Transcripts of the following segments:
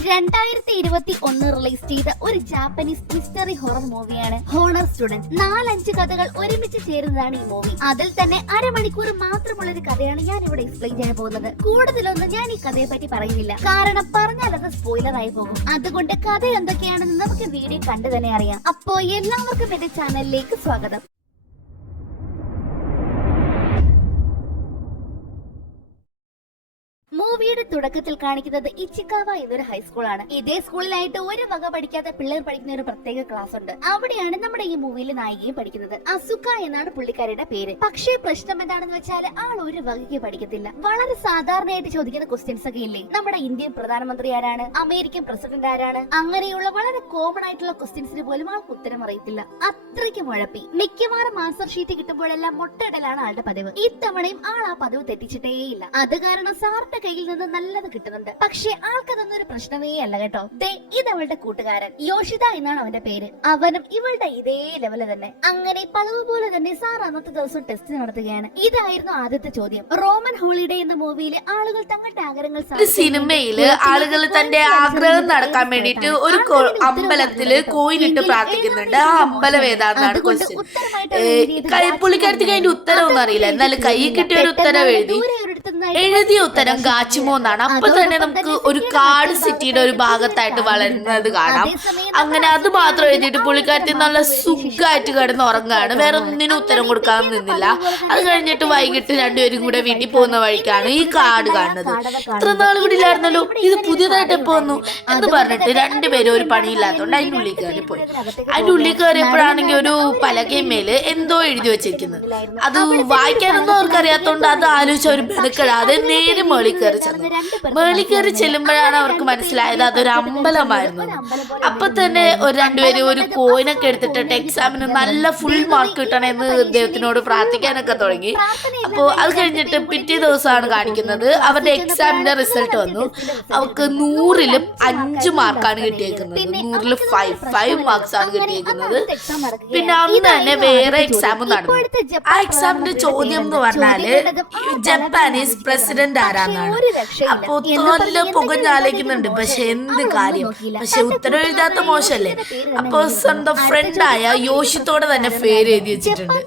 2021 release ചെയ്ത ഒരു Japanese mystery horror മൂവിയാണ് ഹോണർ സ്റ്റുഡന്റ്. 4-5 കഥകൾ ഒരുമിച്ച് ചേരുന്നതാണ് ഈ മൂവി. അതിൽ തന്നെ അരമണിക്കൂർ മാത്രമുള്ള ഒരു കഥയാണ് ഞാൻ ഇവിടെ എക്സ്പ്ലെയിൻ ചെയ്യാൻ പോകുന്നത്. കൂടുതലൊന്നും ഞാൻ ഈ കഥയെ പറ്റി പറയുന്നില്ല, കാരണം പറഞ്ഞാൽ അത് സ്പോയിലർ ആയി പോകും. അതുകൊണ്ട് കഥ എന്തൊക്കെയാണെന്ന് നമുക്ക് വീഡിയോ കണ്ടു തന്നെ അറിയാം. അപ്പോ എല്ലാവർക്കും എന്റെ ചാനലിലേക്ക് സ്വാഗതം. മൂവിയുടെ തുടക്കത്തിൽ കാണിക്കുന്നത് ഇച്ചിക്കാവ എന്നൊരു ഹൈസ്കൂളാണ്. ഇതേ സ്കൂളിലായിട്ട് ഒരു വക പഠിക്കാത്ത പിള്ളേർ പഠിക്കുന്ന ഒരു പ്രത്യേക ക്ലാസ് ഉണ്ട്. അവിടെയാണ് നമ്മുടെ ഈ മൂവിയിലെ നായികയും പഠിക്കുന്നത്. അസുക എന്നാണ് പുള്ളിക്കാരുടെ പേര്. പക്ഷേ പ്രശ്നം എന്താണെന്ന് വെച്ചാൽ ആൾ ഒരു വകയ്ക്ക് പഠിക്കത്തില്ല. വളരെ സാധാരണയായിട്ട് ചോദിക്കുന്ന ക്വസ്റ്റ്യൻസ് ഒക്കെ ഇല്ലേ, നമ്മുടെ ഇന്ത്യൻ പ്രധാനമന്ത്രി ആരാണ്, അമേരിക്കൻ പ്രസിഡന്റ് ആരാണ്, അങ്ങനെയുള്ള വളരെ കോമൺ ആയിട്ടുള്ള ക്വസ്റ്റ്യൻസിന് പോലും ആൾക്ക് ഉത്തരം അറിയത്തില്ല. അത്രയ്ക്ക് മുഴപ്പി. മിക്കവാറും ആൻസർ ഷീറ്റ് കിട്ടുമ്പോഴെല്ലാം മുട്ടയിടലാണ് ആളുടെ പതിവ്. ഇത്തവണയും ആൾ ആ പതിവ് തെറ്റിച്ചിട്ടേയില്ല. അത് കാരണം സാറിന്റെ കയ്യിൽ നിന്ന് നല്ലത് കിട്ടുന്നുണ്ട്. പക്ഷെ ആൾക്കതൊന്നും ഒരു പ്രശ്നമേ അല്ല കേട്ടോ. ഇതവളുടെ കൂട്ടുകാരൻ യോഷിത എന്നാണ് അവന്റെ പേര്. അവനും ഇവളുടെ ഇതേ ലെവല് തന്നെ. അങ്ങനെ പതിവ് പോലെ തന്നെ സാർ അന്നത്തെ ദിവസം ടെസ്റ്റ് നടത്തുകയാണ്. ഇതായിരുന്നു ആദ്യത്തെ ചോദ്യം. റോമൻ ഹോളിഡേ എന്ന മൂവിയിലെ ആളുകൾ തങ്ങളുടെ ആഗ്രഹങ്ങൾ സിനിമയില് ആളുകൾ തന്റെ ആഗ്രഹം നടക്കാൻ വേണ്ടിട്ട് ഒരു അമ്പലത്തില് കോയിനിട്ട് പ്രാർത്ഥിക്കുന്നുണ്ട്. ആ അമ്പലം ഏതാണെന്നാണ് ക്വസ്റ്റ്യൻ. പുള്ളിക്കാരത്തേക്ക് അതിന്റെ ഉത്തരം ഒന്നും അറിയില്ല. എന്നാലും കൈ കിട്ടിയ ഒരു ഉത്തരം എഴുതിയ ഉത്തരം ഗാച്ചിമോ എന്നാണ്. അപ്പൊ തന്നെ നമുക്ക് ഒരു കാട് സിറ്റിയുടെ ഒരു ഭാഗത്തായിട്ട് വളരുന്നത് കാണാം. അങ്ങനെ അത് മാത്രം എഴുതിയിട്ട് പുള്ളിക്കാരത്തിൽ നല്ല സുഖമായിട്ട് കിടന്ന് ഉറങ്ങാണ്. വേറെ ഒന്നിനും ഉത്തരം കൊടുക്കാൻ നിന്നില്ല. അത് കഴിഞ്ഞിട്ട് വൈകിട്ട് രണ്ടുപേരും കൂടെ വീട്ടിൽ പോകുന്ന വഴിക്കാണ് ഈ കാട് കാണുന്നത്. ഇത്ര നാൾ ഇവിടെ ഇല്ലായിരുന്നല്ലോ, ഇത് പുതിയതായിട്ട് എപ്പോ വന്നു എന്ന് പറഞ്ഞിട്ട് രണ്ടുപേരും ഒരു പണിയില്ലാത്തോണ്ട് അതിന്റെ ഉള്ളിൽ കയറി പോയി. അതിന്റെ ഉള്ളിൽ കയറിയപ്പോഴാണെങ്കിൽ ഒരു പലകമേല് എന്തോ എഴുതി വെച്ചിരിക്കുന്നത്. അത് വായിക്കാനൊന്നും അവർക്കറിയാത്തോണ്ട് അത് ആലോചിച്ച ഒരു ബെനക്കെടാതെ നേരെ മേളിൽ കയറി ചെല്ലുമ്പോഴാണ് അവർക്ക് മനസ്സിലായത് അതൊരു അമ്പലമായിരുന്നു. അപ്പൊ തന്നെ രണ്ടുപേരും ഒരു കോയിനൊക്കെ എടുത്തിട്ട് എക്സാമിന് നല്ല ഫുൾ മാർക്ക് കിട്ടണമെന്ന് ദൈവത്തിനോട് പ്രാർത്ഥിക്കാനൊക്കെ തുടങ്ങി. അപ്പോ അത് കഴിഞ്ഞിട്ട് പിറ്റേ ദിവസമാണ് കാണിക്കുന്നത്. അവരുടെ എക്സാമിന്റെ റിസൾട്ട് വന്നു. അവർക്ക് 100-ൽ 5 മാർക്കാണ് കിട്ടിയേക്കുന്നത്. 100-ൽ 5 മാർക്സ് ആണ് കിട്ടിയേക്കുന്നത്. പിന്നെ അന്ന് തന്നെ വേറെ എക്സാം നടന്നു. ആ എക്സാമിന്റെ ചോദ്യം എന്ന് പറഞ്ഞാല് ജപ്പാനീസ് പ്രസിഡന്റ് ആരാന്നാണ്. അപ്പൊ നല്ല പുകഞ്ഞാലേക്കുന്നുണ്ട്. പക്ഷെ എന്ത് കാര്യം, പക്ഷെ ഉത്തരം എഴുതാത്ത മോശല്ലേ. അപ്പൊ സ്വന്തം ഫ്രണ്ടായ യോഷിത്തോടെ തന്നെ പേര് എഴുതി വെച്ചിട്ടുണ്ട്.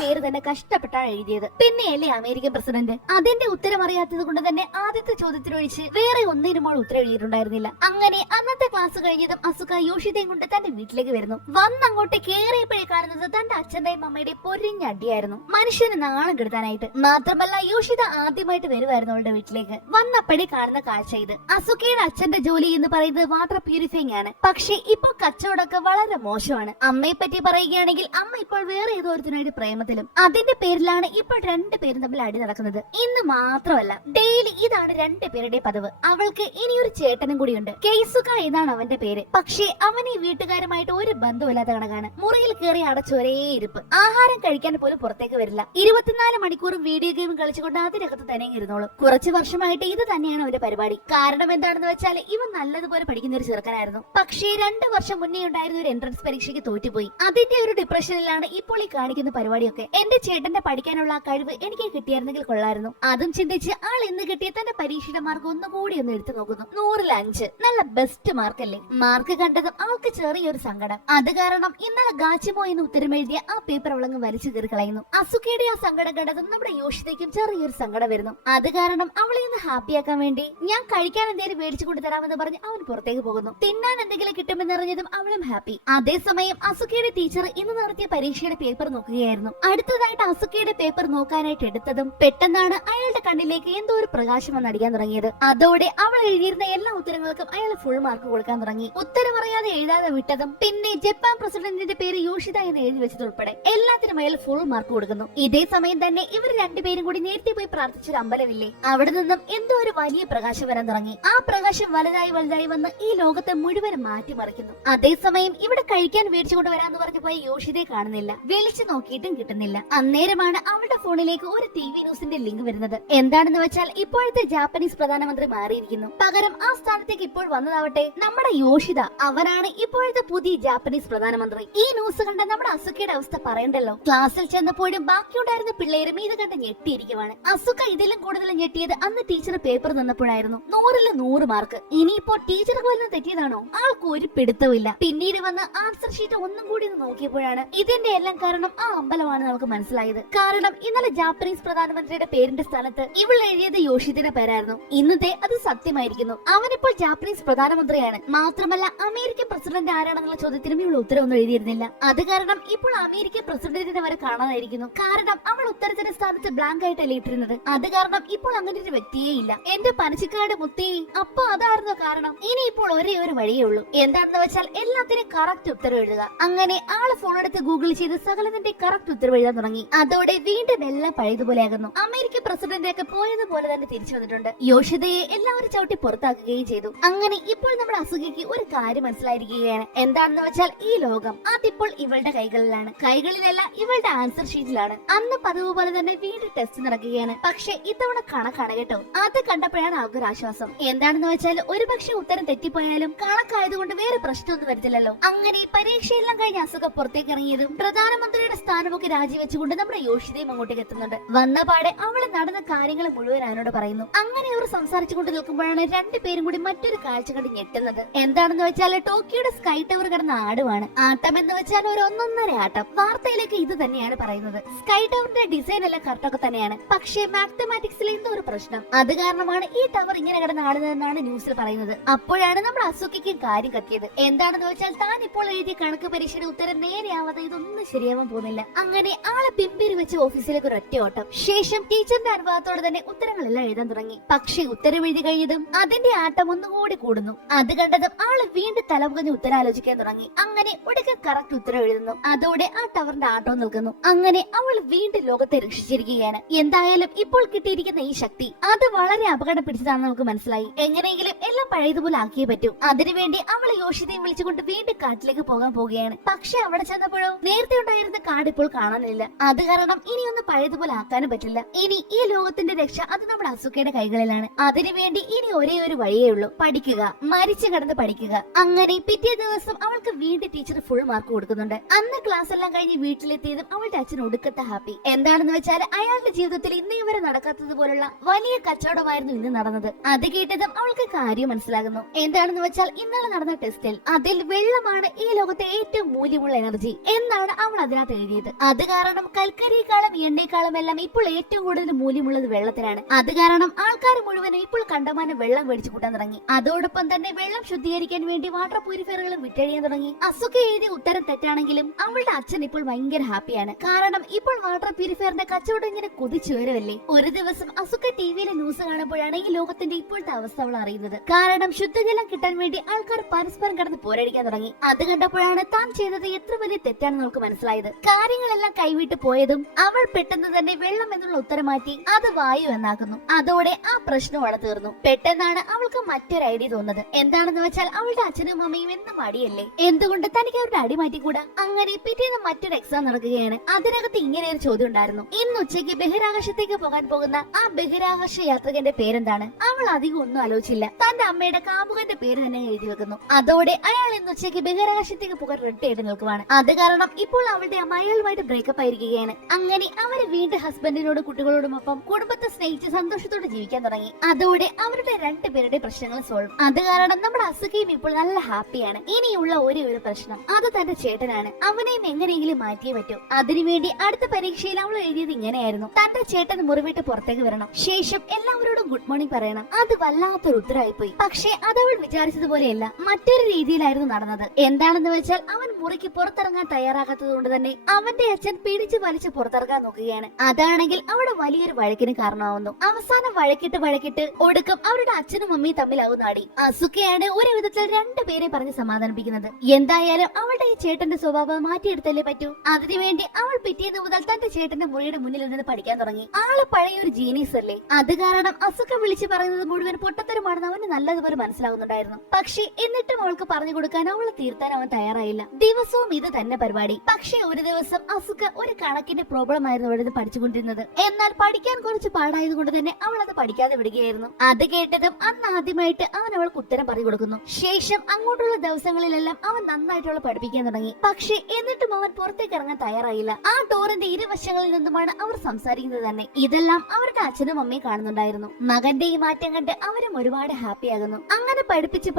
പേര് തന്നെ കഷ്ടപ്പെട്ടാണ് എഴുതിയത്. പിന്നെയല്ലേ അമേരിക്കൻ പ്രസിഡന്റ്. അതിന്റെ ഉത്തരം അറിയാത്തത് കൊണ്ട് തന്നെ ആദ്യത്തെ ചോദ്യത്തിനൊഴിച്ച് വേറെ ഒന്നിനും ആൾ ഉത്തരം എഴുതിയിട്ടുണ്ടായിരുന്നില്ല. അങ്ങനെ അന്നത്തെ ക്ലാസ് കഴിഞ്ഞതും അസുക യോഷിതയും കൊണ്ട് തന്റെ വീട്ടിലേക്ക് വരുന്നു. വന്നങ്ങോട്ട് കേറിയപ്പോഴേ കാണുന്നത് തന്റെ അച്ഛന്റെയും അമ്മയുടെയും പൊരിഞ്ഞടിയായിരുന്നു. മനുഷ്യന് നാണം കെടുത്താനായിട്ട്. മാത്രമല്ല യോഷിത ആദ്യമായിട്ട് വരുമായിരുന്നു അവളുടെ വീട്ടിലേക്ക്. വന്നപ്പോഴേ കാണുന്ന കാഴ്ച ഇത്. അസുക്കയുടെ അച്ഛന്റെ ജോലി എന്ന് പറയുന്നത് വാട്ടർ പ്യൂരിഫൈങ് ആണ്. പക്ഷെ ഇപ്പൊ കച്ചവടമൊക്കെ വളരെ മോശമാണ്. അമ്മയെ പറ്റി പറയുകയാണെങ്കിൽ അമ്മ ഇപ്പോൾ വേറെ ഏതോ ഒരുത്തിനായിട്ട് പ്രേമത്തിലും. അതിന്റെ പേരിലാണ് ഇപ്പോൾ രണ്ടുപേരും തമ്മിൽ അടി നടക്കുന്നത്. ഇന്ന് മാത്രമല്ല, ഡെയിലി ഇതാണ് രണ്ടുപേരുടെ പതിവ്. അവൾക്ക് ഇനിയൊരു ചേട്ടനും കൂടിയുണ്ട്. കേസുക എന്നാണ് അവന്റെ പേര്. പക്ഷേ അവൻ ഈ വീട്ടുകാരുമായിട്ട് ഒരു ബന്ധമില്ലാത്ത കണക്കാണ്. മുറിയിൽ കയറി അടച്ചൊരേ ഇരിപ്പ്. ആഹാരം കഴിക്കാൻ പോലും പുറത്തേക്ക് വരില്ല. 24 മണിക്കൂറും വീഡിയോ ഗെയിം കളിച്ചുകൊണ്ട് അതിനകത്ത് തന്നെ ഇരുന്നോളും. കുറച്ചു വർഷമായിട്ട് ഇത് തന്നെയാണ് അവന്റെ പരിപാടി. കാരണം എന്താണെന്ന് വെച്ചാൽ ഇവൻ നല്ലതുപോലെ പഠിക്കുന്ന ഒരു ചെറുക്കനായിരുന്നു. പക്ഷേ 2 വർഷം മുന്നേ ഉണ്ടായിരുന്ന ഒരു എൻട്രൻസ് പരീക്ഷയ്ക്ക് തോറ്റുപോയി. അതിന്റെ ഒരു ഡിപ്രഷനിലാണ് ഇപ്പോൾ ഈ കാണിക്കുന്ന പരിപാടിയൊക്കെ. എന്റെ ചേട്ടന്റെ പഠിക്കാനുള്ള ആ കഴിവ് എനിക്ക് കിട്ടിയായിരുന്നെങ്കിൽ കൊള്ളായിരുന്നു. അതും ചിന്തിച്ച് ആൾ ഇന്ന് കിട്ടിയ തന്റെ പരീക്ഷയുടെ മാർക്ക് ഒന്നുകൂടി ഒന്ന് എടുത്തു നോക്കുന്നു. 100-ൽ 5 നല്ല ബെസ്റ്റ് മാർക്കല്ലേ. മാർക്ക് കണ്ടതും ആൾക്ക് ചെറിയൊരു സങ്കടം. അത് കാരണം ഇന്നലെ ഗാച്ചിമോ എന്ന് ഉത്തരം എഴുതിയ ആ പേപ്പർ അവളങ്ങ് വലിച്ചു കയറി കളയുന്നു. അസുഖയുടെ ആ സങ്കടം കണ്ടതും നമ്മുടെ യോഷിതയ്ക്കും ചെറിയൊരു സങ്കടം വരുന്നു. അത് കാരണം അവളെ ഒന്ന് ഹാപ്പിയാക്കാൻ വേണ്ടി ഞാൻ കഴിക്കാൻ എന്തെങ്കിലും മേടിച്ചു കൊണ്ട് തരാമെന്ന് പറഞ്ഞ് അവൻ പുറത്തേക്ക് പോകുന്നു. തിന്നാൻ എന്തെങ്കിലും കിട്ടുമെന്നറിഞ്ഞതും അവളും ഹാപ്പി. അതേസമയം അസുഖയുടെ ടീച്ചർ ഇന്ന് നടത്തിയ പരീക്ഷയുടെ പേപ്പർ നോക്കുകയായിരുന്നു. അടുത്തതായിട്ട് അസുഖയുടെ പേപ്പർ നോക്കാനായിട്ട് എടുത്തതും പെട്ടെന്നാണ് അയാളുടെ കണ്ണിലേക്ക് എന്തോ ഒരു പ്രകാശം വന്ന് അടിക്കാൻ തുടങ്ങിയത്. അതോടെ അവൾ എഴുതിയിരുന്ന എല്ലാ ഉത്തരങ്ങൾക്കും അയാൾ ഫുൾ മാർക്ക് കൊടുക്കാൻ തുടങ്ങി. ഉത്തരം അറിയാതെ എഴുതാതെ വിട്ടതും പിന്നെ ജപ്പാൻ പ്രസിഡന്റിന്റെ പേര് യോഷിത എന്ന് എഴുതി വെച്ചത് ഉൾപ്പെടെ എല്ലാത്തിനും അയാൾ ഫുൾ മാർക്ക് കൊടുക്കുന്നു. ഇതേ സമയം തന്നെ ഇവർ രണ്ടുപേരും കൂടി നേരത്തെ പോയി പ്രാർത്ഥിച്ചൊരു അമ്പലമില്ലേ, അവിടെ നിന്നും എന്തോ ഒരു വലിയ പ്രകാശം വരാൻ തുടങ്ങി. ആ പ്രകാശം വലുതായി വലുതായി വന്ന് ഈ ലോകത്തെ മുഴുവൻ മാറ്റിമറിക്കുന്നു. അതേസമയം ഇവിടെ കഴിക്കാൻ മേടിച്ചുകൊണ്ട് വരാന്ന് പറഞ്ഞു പോയി യോഷിതയെ കാണുന്നില്ല. വിളിച്ചു നോക്കിയിട്ടും കിട്ടുന്നില്ല. അന്നേരമാണ് അവളുടെ ഫോണിലേക്ക് ഒരു TV ന്യൂസിന്റെ ലിങ്ക് വരുന്നത്. എന്താണെന്ന് വെച്ചാൽ ഇപ്പോഴത്തെ ജാപ്പനീസ് പ്രധാനമന്ത്രി മാറിയിരിക്കുന്നു. പകരം ആ സ്ഥാനത്തേക്ക് ഇപ്പോൾ വന്നതാവട്ടെ നമ്മുടെ യോഷിത. അവനാണ് ഇപ്പോഴത്തെ പുതിയ ജാപ്പനീസ് പ്രധാനമന്ത്രി. ഈ ന്യൂസ് കണ്ട നമ്മുടെ അസുക്കയുടെ അവസ്ഥ പറയണ്ടല്ലോ. ക്ലാസ്സിൽ ചെന്നപ്പോഴും ബാക്കിയുണ്ടായിരുന്ന പിള്ളേരും ഇത് കണ്ട് ഞെട്ടിയിരിക്കുവാണ്. അസുക്ക ഇതിലും കൂടുതൽ ഞെട്ടിയത് അന്ന് ടീച്ചർ പേപ്പർ തന്നപ്പോഴായിരുന്നു. 100-ൽ 100 മാർക്ക്. ഇനിയിപ്പോ ടീച്ചർക്ക് വല്ലതും തെറ്റിയതാണോ? ആൾക്ക് ഒരു പിടുത്തമില്ല. പിന്നീട് വന്ന് ആൻസർ ഷീറ്റ് ഒന്നും കൂടി നോക്കിയപ്പോഴാണ് ഇതിന്റെ എല്ലാം കാരണം ആ അമ്പലമാണ് നമുക്ക് മനസ്സിലായത്. കാരണം ഇന്നലെ ജാപ്പനീസ് പ്രധാനമന്ത്രിയുടെ പേരിന്റെ സ്ഥാനത്ത് ഇവൾ എഴുതിയത് യോഷിതയുടെ പേരായിരുന്നു. ഇന്നത്തെ അത് സത്യമായിരിക്കുന്നു. അവനിപ്പോൾ ജാപ്പനീസ് പ്രധാനമന്ത്രിയാണ്. മാത്രമല്ല അമേരിക്കൻ പ്രസിഡന്റ് ആരാണെന്നുള്ള ചോദ്യത്തിനും ഇവൾ ഉത്തരവൊന്നും എഴുതിയിരുന്നില്ല. അത് കാരണം ഇപ്പോൾ അമേരിക്കൻ പ്രസിഡന്റിനെ വരെ കാണാതായിരിക്കുന്നു. കാരണം അവൾ ഉത്തരത്തിന്റെ സ്ഥാനത്ത് ബ്ലാങ്ക് ആയിട്ടല്ലേ ഇട്ടിരുന്നത്. അത് കാരണം ഇപ്പോൾ അങ്ങനെ ഒരു വ്യക്തിയേ ഇല്ല. എന്റെ പനച്ചിക്കാട് മുത്തേ, അപ്പൊ അതായിരുന്നു കാരണം. ഇനിയിപ്പോൾ ഒരേ ഒരു വഴിയേ ഉള്ളൂ. എന്താണെന്ന് വെച്ചാൽ എല്ലാത്തിനും കറക്റ്റ് ഉത്തരവ് എഴുതുക. അങ്ങനെ ആള് ഫോൺ എടുത്ത് ഗൂഗിൾ ചെയ്ത് സകലത്തിന്റെ കറക്റ്റ് ഉത്തരവ് എഴുതാൻ തുടങ്ങി. അതോടെ വീണ്ടും എല്ലാം പഴയതുപോലെ ആകുന്നു. അമേരിക്കൻ പ്രസിഡന്റ് ഒക്കെ പോയതുപോലെ തന്നെ തിരിച്ചു വന്നിട്ടുണ്ട്. യോഷിതയെ എല്ലാവരും ചവിട്ടി പുറത്താക്കുകയും ചെയ്തു. അങ്ങനെ ഇപ്പോൾ നമ്മുടെ അസുഖയ്ക്ക് ഒരു കാര്യം മനസ്സിലായിരിക്കുകയാണ്. എന്താണെന്ന് വെച്ചാൽ ഈ ലോകം അതിപ്പോൾ ഇവളുടെ കൈകളിലാണ്. കൈകളിലല്ല, ഇവളുടെ ആൻസർ ഷീറ്റിലാണ്. അന്ന് പതിവ് പോലെ തന്നെ വീണ്ടും ടെസ്റ്റ് നടക്കുകയാണ്. പക്ഷെ ഇത്തവണ കണക്കാണ് കേട്ടോ. അത് കണ്ടപ്പോഴാണ് ആൾക്കൊരു ആശ്വാസം. എന്താണെന്ന് വെച്ചാൽ ഒരുപക്ഷെ ഉത്തരം തെറ്റിപ്പോയാലും കണക്കായതുകൊണ്ട് വേറെ പ്രശ്നമൊന്നും വരുത്തില്ലല്ലോ. അങ്ങനെ പരീക്ഷയെല്ലാം കഴിഞ്ഞ് അസുഖ പുറത്തേക്ക് ഇറങ്ങിയതും പ്രധാനമന്ത്രിയുടെ സ്ഥാനമൊക്കെ രാജിവെച്ചുകൊണ്ട് നമ്മുടെ യോഷിതയും അങ്ങോട്ടേക്ക് എത്തുന്നുണ്ട്. വന്ന പാടെ അവള് നടന്ന കാര്യങ്ങൾ മുഴുവൻ അവനോട് പറയുന്നു. അങ്ങനെ അവർ സംസാരിച്ചുകൊണ്ട് നിൽക്കുമ്പോഴാണ് രണ്ടുപേരും കൂടി മറ്റൊരു കാഴ്ച കണ്ട് ഞെട്ടുന്നത്. എന്താണെന്ന് വെച്ചാൽ ടോക്കിയോയുടെ സ്കൈ ടവർ കിടന്ന ആടുവാണ്. ആട്ടം എന്ന് വെച്ചാൽ ഒരു ഒന്നൊന്നര ആട്ടം. വാർത്തയിലേക്ക് ഇത് തന്നെയാണ് പറയുന്നത്. സ്കൈ ടവറിന്റെ ഡിസൈൻ എല്ലാം കറക്റ്റൊക്കെ തന്നെയാണ്. പക്ഷേ മാത്തമാറ്റിക്സിൽ എന്തോ ഒരു പ്രശ്നം. അത് കാരണമാണ് ഈ ടവർ ഇങ്ങനെ കിടന്ന് ആടുന്നതെന്നാണ് ന്യൂസിൽ പറയുന്നത്. അപ്പോഴാണ് നമ്മുടെ അസുഖയ്ക്ക് കാര്യം കത്തിയത്. എന്താണെന്ന് വെച്ചാൽ താൻ ഇപ്പോൾ എഴുതിയ കണക്ക് പരീക്ഷയുടെ ഉത്തരം നേരെയാവാതെ ഇതൊന്നും ശരിയാവാൻ പോകുന്നില്ല. അങ്ങനെ ആളെ പിമ്പിരി വെച്ച് ഓഫീസിലേക്ക് ഒരു ഒറ്റ ഓട്ടം. ശേഷം ടീച്ചറിന്റെ അനുഭവത്തോടെ തന്നെ ഉത്തരങ്ങളെല്ലാം എഴുതാൻ തുടങ്ങി. പക്ഷേ ഉത്തരം എഴുതി കഴിഞ്ഞതും അതിന്റെ ആട്ടം ഒന്നുകൂടി കൂടുന്നു. അത് കണ്ടതും ആള് വീണ്ടും തലമുകഞ്ഞ് ഉത്തരം ആലോചിക്കാൻ തുടങ്ങി. അങ്ങനെ ഒടുക്കൻ കറക്റ്റ് ഉത്തരം എഴുതുന്നു. അതോടെ ആ ടവറിന്റെ ആട്ടവും നിൽക്കുന്നു. അങ്ങനെ അവൾ വീണ്ടും ലോകത്തെ രക്ഷിച്ചിരിക്കുകയാണ്. എന്തായാലും ഇപ്പോൾ കിട്ടിയിരിക്കുന്ന ഈ ശക്തി അത് വളരെ അപകടം പിടിച്ചതാണെന്ന് നമുക്ക് മനസ്സിലായി. എങ്ങനെയെങ്കിലും എല്ലാം പഴയതുപോലെ ആക്കിയേ പറ്റൂ. അതിനുവേണ്ടി അവൾ യോഷിതയും വിളിച്ചുകൊണ്ട് വീണ്ടും കാട്ടിലേക്ക് പോകാൻ പോവുകയാണ്. പക്ഷെ അവിടെ ചെന്നപ്പോഴോ നേരത്തെ ഉണ്ടായിരുന്ന കാട് ഇപ്പോൾ കാണാനില്ല. അത് കാരണം ഇനിയൊന്നും പഴയതുപോലെ ആക്കാനും പറ്റില്ല. ഇനി ഈ ലോകത്തിന്റെ രക്ഷ അത് നമ്മുടെ അസുഖയുടെ കൈകളിലാണ്. അതിനുവേണ്ടി ഇനി ഒരേ ഒരു വഴിയേ ഉള്ളൂ, പഠിക്കുക, മരിച്ചു കിടന്ന് പഠിക്കുക. അങ്ങനെ പിറ്റേ ദിവസം അവൾക്ക് വീണ്ടും ടീച്ചർ ഫുൾ മാർക്ക് കൊടുക്കുന്നുണ്ട്. അന്ന് ക്ലാസ് എല്ലാം കഴിഞ്ഞ് വീട്ടിലെത്തിയതും അവളുടെ അച്ഛൻ ഒടുക്കത്തെ ഹാപ്പി. എന്താണെന്ന് വെച്ചാൽ അയാളുടെ ജീവിതത്തിൽ ഇന്നേ വരെ നടക്കാത്തതുപോലുള്ള വലിയ കച്ചവടമായിരുന്നു ഇന്ന് നടന്നത്. അത് കേട്ടതും അവൾക്ക് കാര്യം മനസ്സിലാകുന്നു. എന്താണെന്ന് വെച്ചാൽ ഇന്നലെ നടന്ന ടെസ്റ്റിൽ അതിൽ വെള്ളമാണ് ഈ ലോകത്തെ ഏറ്റവും മൂല്യമുള്ള എനർജി എന്നാണ് അവൾ അതിനകത്ത് എഴുതിയത്. അത് കാരണം കൽക്കരിയേക്കാളും എണ്ണയെക്കാളും എല്ലാം ഇപ്പോൾ ഏറ്റവും കൂടുതൽ മൂല്യമുള്ളത് വെള്ളത്തിനാണ്. അത് കാരണം ആൾക്കാർ മുഴുവനും ഇപ്പോൾ കണ്ടമാനം വെള്ളം മേടിച്ചു കൂട്ടാൻ തുടങ്ങി. അതോടൊപ്പം തന്നെ വെള്ളം ശുദ്ധീകരിക്കാൻ വേണ്ടി വാട്ടർ പ്യൂരിഫയറുകളും വിറ്റഴിയാൻ തുടങ്ങി. അസുഖ എഴുതിയ ഉത്തരം തെറ്റാണെങ്കിലും അവളുടെ അച്ഛൻ ഇപ്പോൾ ഭയങ്കര ഹാപ്പിയാണ്. കാരണം ഇപ്പോൾ വാട്ടർ പ്യൂരിഫയറിന്റെ കച്ചവടം ഇങ്ങനെ കുതിച്ചു വരുമല്ലേ. ഒരു ദിവസം അസുഖ ടിവിയിലെ ന്യൂസ് കാണുമ്പോഴാണ് ഈ ലോകത്തിന്റെ ഇപ്പോഴത്തെ അവസ്ഥ അവൾ അറിയുന്നത്. കാരണം ശുദ്ധജലം കിട്ടാൻ വേണ്ടി ആൾക്കാർ പരസ്പരം കടന്ന് പോരടിക്കാൻ തുടങ്ങി. അത് കണ്ടപ്പോഴാണ് താൻ ചെയ്തത് എത്ര വലിയ തെറ്റാണെന്ന് നമുക്ക് മനസ്സിലായത്. കാര്യങ്ങളെല്ലാം കൈവിട്ട് പോയതും അവൾ പെട്ടെന്ന് തന്നെ വെള്ളം എന്നുള്ള ഉത്തരം മാറ്റി അത് വായു എന്നാക്കുന്നു. അതോടെ ആ പ്രശ്നം അവിടെ തീർന്നു. പെട്ടെന്നാണ് അവൾക്ക് മറ്റൊരു ഐഡിയ തോന്നുന്നത്. എന്താണെന്ന് വെച്ചാൽ അവളുടെ അച്ഛനും അമ്മയും എന്നും അടിയല്ലേ, എന്തുകൊണ്ട് തനിക്ക് അവരുടെ അടി മാറ്റിക്കൂടാ. അങ്ങനെ പിറ്റേന്ന് മറ്റൊരു എക്സാം നടക്കുകയാണ്. അതിനകത്ത് ഇങ്ങനെ ഒരു ചോദ്യം ഉണ്ടായിരുന്നു. ഇന്ന് ഉച്ചയ്ക്ക് ബഹിരാകാശത്തേക്ക് പോകാൻ പോകുന്ന ആ ബഹിരാകാശ യാത്രികന്റെ പേരെന്താണ്? അവൾ അധികം ഒന്നും ആലോചിച്ചില്ല. തന്റെ അമ്മയുടെ കാമുകന്റെ പേര് തന്നെ എഴുതി വെക്കുന്നു. അതോടെ അയാൾ ഇന്ന് ഉച്ചയ്ക്ക് ബഹിരാകാശത്തേക്ക് പോകാൻ റെഡി ആയിട്ട് നിൽക്കുവാണ്. അത് കാരണം ഇപ്പോൾ അവളുടെ അമ്മ അയാളുമായിട്ട് ബ്രേക്കപ്പ് ആയിരിക്കുകയാണ്. അങ്ങനെ അവര് വീണ്ടും ഹസ്ബൻഡിനോടും കുട്ടികളോടുമൊപ്പം കുടുംബത്തെ സ്നേഹിച്ച് സന്തോഷത്തോടെ ജീവിക്കാൻ തുടങ്ങി. അതോടെ അവരുടെ രണ്ടുപേരുടെ പ്രശ്നങ്ങൾ സോൾവ്. അത് കാരണം നമ്മുടെ അസുഖയും ഇപ്പോൾ നല്ല ഹാപ്പിയാണ്. ഇനിയുള്ള ഒരേ ഒരു പ്രശ്നം അത് തന്റെ ചേട്ടനാണ്. അവനെയും എങ്ങനെയെങ്കിലും മാറ്റിയേ പറ്റൂ. അതിനുവേണ്ടി അടുത്ത പരീക്ഷയിൽ അവൾ എഴുതിയത് ഇങ്ങനെയായിരുന്നു: തന്റെ ചേട്ടൻ മുറിവിട്ട് പുറത്തേക്ക് വരണം, ശേഷം എല്ലാവരോടും ഗുഡ് മോർണിംഗ് പറയണം. അത് വല്ലാത്തൊരു ഉത്തരവായിപ്പോയി. പക്ഷെ അതവൾ വിചാരിച്ചതുപോലെയല്ല, മറ്റൊരു രീതിയിലായിരുന്നു നടന്നത്. എന്താണെന്ന് വെച്ചാൽ അവൻ മുറിക്ക് പുറത്തിറങ്ങാൻ തയ്യാറാകാത്തത് കൊണ്ട് തന്നെ അവന്റെ അച്ഛൻ പിടിച്ചു വലിച്ച് പുറത്തിറങ്ങാൻ നോക്കുകയാണ്. അതാണെങ്കിൽ അവിടെ വലിയൊരു വഴക്കിന് കാരണമാവുന്നു. അവസാനം വഴക്കിട്ട് ഒടുക്കം അവരുടെ അച്ഛനും അമ്മയും തമ്മിലാവും നാടി. അസുഖയാണ് ഒരു വിധത്തിൽ രണ്ടുപേരെ പറഞ്ഞ് സമാധാനിപ്പിക്കുന്നത്. എന്തായാലും അവളുടെ ഈ ചേട്ടന്റെ സ്വഭാവം മാറ്റിയെടുത്തല്ലേ പറ്റൂ. അതിനുവേണ്ടി അവൾ പിറ്റേന്ന് മുതൽ തന്റെ ചേട്ടന്റെ മുറിയുടെ മുന്നിൽ നിന്ന് പഠിക്കാൻ തുടങ്ങി. ആള് പഴയൊരു ജീനിയസ് അല്ലേ. അത് കാരണം അസുഖ വിളിച്ചു പറയുന്നത് മുഴുവൻ പൊട്ടത്തരമാണെന്ന് അവന് നല്ലതുപോലെ മനസ്സിലാവുന്നുണ്ടായിരുന്നു. പക്ഷെ എന്നിട്ടും അവൾക്ക് പറഞ്ഞു കൊടുക്കാൻ അവളെ തീർത്താൻ അവൻ തയ്യാറായില്ല. ദിവസവും ഇത് തന്നെ പരിപാടി. പക്ഷെ ഒരു ദിവസം അസുക ഒരു കണക്കിന്റെ പ്രോബ്ലം ആയിരുന്നു അവിടെ പഠിച്ചുകൊണ്ടിരുന്നത്. എന്നാൽ പഠിക്കാൻ കുറച്ച് പാടായതുകൊണ്ട് തന്നെ അവൾ അത് പഠിക്കാതെ വിടുകയായിരുന്നു. അത് കേട്ടതും അന്ന് ആദ്യമായിട്ട് അവൻ അവൾക്ക് ഉത്തരം പറഞ്ഞു കൊടുക്കുന്നു. ശേഷം അങ്ങോട്ടുള്ള ദിവസങ്ങളിലെല്ലാം അവൻ നന്നായിട്ടുള്ള പഠിപ്പിക്കാൻ തുടങ്ങി. പക്ഷെ എന്നിട്ടും അവൻ പുറത്തേക്ക് ഇറങ്ങാൻ തയ്യാറായില്ല. ആ ഡോറിന്റെ ഇരുവശങ്ങളിൽ നിന്നുമാണ് അവർ സംസാരിക്കുന്നത് തന്നെ. ഇതെല്ലാം അവരുടെ അച്ഛനും അമ്മയും കാണുന്നുണ്ടായിരുന്നു. മകന്റെ ഈ മാറ്റം കണ്ട് അവരും ഒരുപാട് ഹാപ്പി ആകുന്നു. അങ്ങനെ പഠിപ്പിച്ച്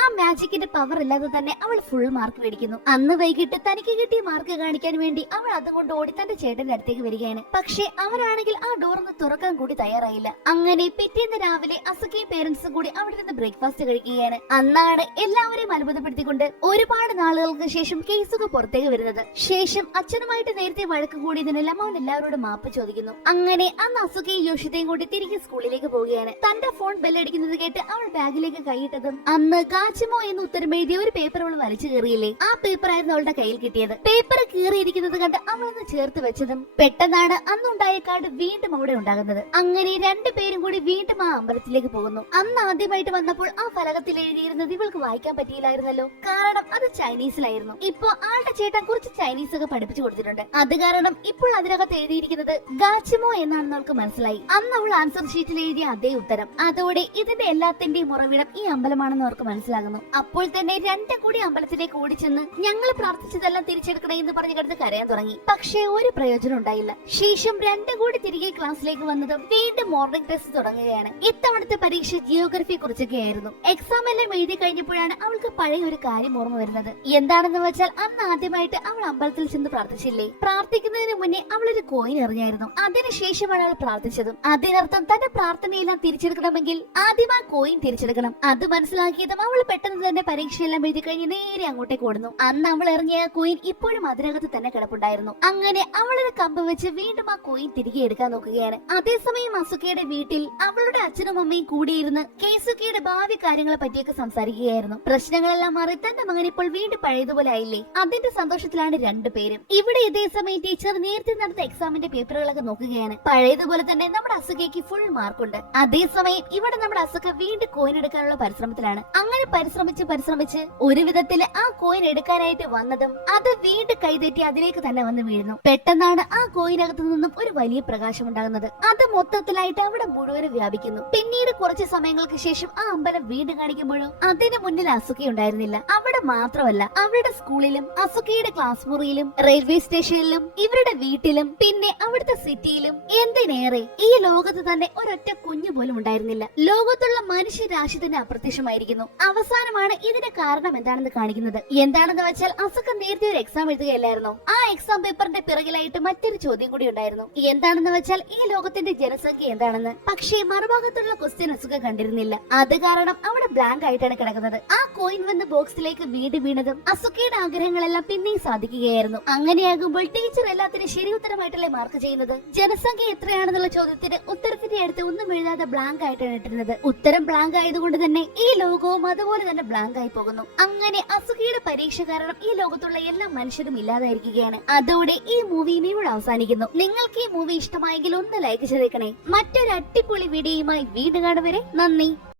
ആ മാജിക്കിന്റെ പവർ ഇല്ലാതെ തന്നെ അവൾ ഫുൾ മാർക്ക് മേടിക്കുന്നു. അന്ന് വൈകിട്ട് തനിക്ക് കിട്ടിയ മാർക്ക് കാണിക്കാൻ വേണ്ടി അവൾ അതുകൊണ്ട് ഓടി തന്റെ ചേട്ടന്റെ അടുത്തേക്ക് വരികയാണ്. പക്ഷെ അവരാണെങ്കിൽ ആ ഡോർ ഒന്ന് തുറക്കാൻ കൂടി തയ്യാറായില്ല. അങ്ങനെ പിറ്റേന്ന് രാവിലെ അസുഖയും പേരൻസും കൂടി അവിടെ നിന്ന് ബ്രേക്ക്ഫാസ്റ്റ് കഴിക്കുകയാണ്. അന്നാണ് എല്ലാവരെയും അത്ഭുതപ്പെടുത്തിക്കൊണ്ട് ഒരുപാട് നാളുകൾക്ക് ശേഷം കേസുക പുറത്തേക്ക് വരുന്നത്. ശേഷം അച്ഛനുമായിട്ട് നേരത്തെ വഴക്ക് കൂടിയതിനെല്ലാം അവൻ എല്ലാവരോടും മാപ്പ് ചോദിക്കുന്നു. അങ്ങനെ അന്ന് അസുഖയും യോഷിതയും കൂടി തിരികെ സ്കൂളിലേക്ക് പോവുകയാണ്. തന്റെ ഫോൺ ബെല്ലടിക്കുന്നത് കേട്ട് അവൾ ബാഗിലേക്ക് കൈയിട്ടതും അന്ന് കാച്ചുമോ എന്ന് ഉത്തരം എഴുതിയ ഒരു പേപ്പർ അവൾ വലിച്ചു കയറിയില്ലേ, ആ പേപ്പർ ആയിരുന്നു അവളുടെ കയ്യിൽ കിട്ടിയത്. പേപ്പർ കീറിയിരിക്കുന്നത് കണ്ട് അവളൊന്ന് ചേർത്ത് വെച്ചതും പെട്ടെന്നാണ് അന്നുണ്ടായ കാർഡ് വീണ്ടും അവിടെ ഉണ്ടാകുന്നത്. അങ്ങനെ രണ്ടുപേരും കൂടി വീണ്ടും ആ അമ്പലത്തിലേക്ക് പോകുന്നു. അന്ന് ആദ്യമായിട്ട് വന്നപ്പോൾ ആ ഫലകത്തിൽ എഴുതിയിരുന്നത് ഇവൾക്ക് വായിക്കാൻ പറ്റിയില്ലായിരുന്നല്ലോ, കാരണം അത് ചൈനീസിലായിരുന്നു. ഇപ്പൊ ആളുടെ ചേട്ടൻ കുറച്ച് ചൈനീസ് ഒക്കെ പഠിപ്പിച്ചു കൊടുത്തിട്ടുണ്ട്. അത് കാരണം ഇപ്പോൾ അതിനകത്ത് എഴുതിയിരിക്കുന്നത് ഗാച്ചിമോ എന്നാണെന്ന് അവൾക്ക് മനസ്സിലായി. അന്ന് അവൾ ആൻസർ ഷീറ്റിൽ എഴുതിയ അതേ ഉത്തരം. അതോടെ ഇതിന്റെ എല്ലാത്തിന്റെയും ഉറവിടം ഈ അമ്പലമാണെന്ന് അവർക്ക് മനസ്സിലാകുന്നു. അപ്പോൾ തന്നെ രണ്ടും കൂടി അമ്പലത്തിലേക്ക് ഓടിച്ചെന്ന് ഞങ്ങൾ പ്രാർത്ഥിച്ചതെല്ലാം തിരിച്ചെടുക്കണേ എന്ന് പറഞ്ഞു കിടന്ന് കരയാൻ തുടങ്ങി. പക്ഷേ ഒരു പ്രയോജനം ഉണ്ടായില്ല. ശേഷം രണ്ടും കൂടി തിരികെ ക്ലാസ്സിലേക്ക് വന്നതും വീണ്ടും മോർണിംഗ് ടെസ്റ്റ് തുടങ്ങുകയാണ്. ഇത്തവണത്തെ പരീക്ഷ ജിയോഗ്രഫിയെ കുറിച്ചൊക്കെയായിരുന്നു. എക്സാം എല്ലാം എഴുതി കഴിഞ്ഞപ്പോഴാണ് അവൾക്ക് പഴയ ഒരു കാര്യം ഓർമ്മ വരുന്നത്. എന്താണെന്ന് വെച്ചാൽ അന്ന് ആദ്യമായിട്ട് അവൾ അമ്പലത്തിൽ ചെന്ന് പ്രാർത്ഥിച്ചില്ലേ, പ്രാർത്ഥിക്കുന്നതിന് മുന്നേ അവൾ ഒരു കോയിൻ എറിഞ്ഞായിരുന്നു. അതിനുശേഷമാണ് അവൾ പ്രാർത്ഥിച്ചതും. അതിനർത്ഥം തന്റെ പ്രാർത്ഥനയെല്ലാം തിരിച്ചെടുക്കണമെങ്കിൽ ആദ്യം ആ കോയിൻ തിരിച്ചെടുക്കണം. അത് മനസ്സിലാക്കിയതും അവൾ പെട്ടെന്ന് തന്നെ പരീക്ഷയെല്ലാം എഴുതി കഴിഞ്ഞ് നേരെ അങ്ങോട്ടേക്ക് ഓടുന്നു. അന്ന് അവൾ ഇറങ്ങിയ കോയിൻ ഇപ്പോഴും അതിനകത്ത് തന്നെ കിടപ്പുണ്ടായിരുന്നു. അങ്ങനെ അവളൊരു കമ്പ് വെച്ച് വീണ്ടും ആ കോയിൻ തിരികെ എടുക്കാൻ നോക്കുകയാണ്. അതേസമയം അസുക്കയുടെ വീട്ടിൽ അവളുടെ അച്ഛനും അമ്മയും കൂടിയിരുന്ന് കേസുക്കയുടെ ഭാവി കാര്യങ്ങളെ പറ്റിയൊക്കെ സംസാരിക്കുകയായിരുന്നു. പ്രശ്നങ്ങളെല്ലാം മാറി തന്റെ മകൻ ഇപ്പോൾ വീണ്ടും പഴയതുപോലെ ആയില്ലേ, അതിന്റെ സന്തോഷത്തിലാണ് രണ്ടുപേരും. ഇവിടെ ഇതേ സമയം ടീച്ചർ നേരത്തെ നടന്ന എക്സാമിന്റെ പേപ്പറുകളൊക്കെ നോക്കുകയാണ്. പഴയതുപോലെ തന്നെ നമ്മുടെ അസുഖയ്ക്ക് ഫുൾ മാർക്കുണ്ട്. അതേസമയം ഇവിടെ നമ്മുടെ അസുഖ വീണ്ടും കോയിൻ എടുക്കാനുള്ള പരിശ്രമത്തിലാണ്. അങ്ങനെ പരിശ്രമിച്ച് ഒരു വിധത്തില് ആ കോയിൻ എടുക്കാനായിട്ട് വന്നതും അത് വീണ്ടും കൈതെറ്റി അതിലേക്ക് തന്നെ വന്ന് വീഴുന്നു. പെട്ടെന്നാണ് ആ കോയിനകത്തു നിന്നും ഒരു വലിയ പ്രകാശം ഉണ്ടാകുന്നത്. അത് മൊത്തത്തിലായിട്ട് അവിടെ മുഴുവനും വ്യാപിക്കുന്നു. പിന്നീട് കുറച്ച് സമയങ്ങൾക്ക് ശേഷം ആ അമ്പലം വീണ്ടും കാണിക്കുമ്പോഴും അതിന് മുന്നിൽ അസുഖ ഉണ്ടായിരുന്നില്ല. അവിടെ മാത്രമല്ല അവരുടെ സ്കൂളിലും അസുഖയുടെ ക്ലാസ് മുറിയിലും റെയിൽവേ സ്റ്റേഷനിലും ഇവരുടെ വീട്ടിലും പിന്നെ അവിടുത്തെ സിറ്റിയിലും എന്തിനേറെ ഈ ലോകത്ത് തന്നെ ഒരൊറ്റ കുഞ്ഞു പോലും ഉണ്ടായിരുന്നില്ല. ലോകത്തുള്ള മനുഷ്യരാശി തന്നെ അപ്രത്യക്ഷമായിരിക്കുന്നു. അവസാനമാണ് ഇതിന്റെ കാരണം എന്താണെന്ന് കാണിക്കുന്നത്. എന്താണെന്ന് വെച്ചാൽ അസുഖ നേരത്തെ ഒരു എക്സാം എഴുതുകയല്ലായിരുന്നോ, ആ എക്സാം പേപ്പറിന്റെ പിറകിലായിട്ട് മറ്റൊരു ചോദ്യം കൂടി ഉണ്ടായിരുന്നു. എന്താണെന്ന് വെച്ചാൽ ഈ ലോകത്തിന്റെ ജനസംഖ്യ എന്താണെന്ന്. പക്ഷേ മറുഭാഗത്തുള്ള ക്വസ്റ്റ്യൻ അസുഖ കണ്ടിരുന്നില്ല. അത് കാരണം അവിടെ ബ്ലാങ്ക് ആയിട്ടാണ് കിടക്കുന്നത്. ആ കോയിൻ വന്ന് ബോക്സിലേക്ക് വീണതും അസുഖയുടെ ആഗ്രഹങ്ങളെല്ലാം പിന്നെയും സാധിക്കുകയായിരുന്നു. അങ്ങനെയാകുമ്പോൾ ടീച്ചർ എല്ലാത്തിനും ശരി ഉത്തരമായിട്ടല്ലേ മാർക്ക് ചെയ്യുന്നത്. ജനസംഖ്യ എത്രയാണെന്നുള്ള ചോദ്യത്തിന് ഉത്തരത്തിന്റെ അടുത്ത് ഒന്നും എഴുതാതെ ബ്ലാങ്ക് ആയിട്ടാണ് ഇട്ടിരുന്നത്. ഉത്തരം ബ്ലാങ്ക് ആയതുകൊണ്ട് തന്നെ ഈ ലോകവും അതുപോലെ തന്നെ ബ്ലാങ്ക് ആയി പോകുന്നു. അങ്ങനെ അസുഖയുടെ പരീക്ഷ കാരണം ഈ ലോകത്തുള്ള എല്ലാ മനുഷ്യരും ഇല്ലാതായിരിക്കുകയാണ്. അതോടെ ഈ മൂവിയും ഇവിടെ അവസാനിക്കുന്നു. നിങ്ങൾക്ക് ഈ മൂവി ഇഷ്ടമായെങ്കിൽ ഒന്ന് ലൈക്ക് ചെയ്തേക്കണേ. മറ്റൊരു അടിപൊളി വീഡിയോയുമായി വീണ്ടും കാണുവരെ നന്ദി.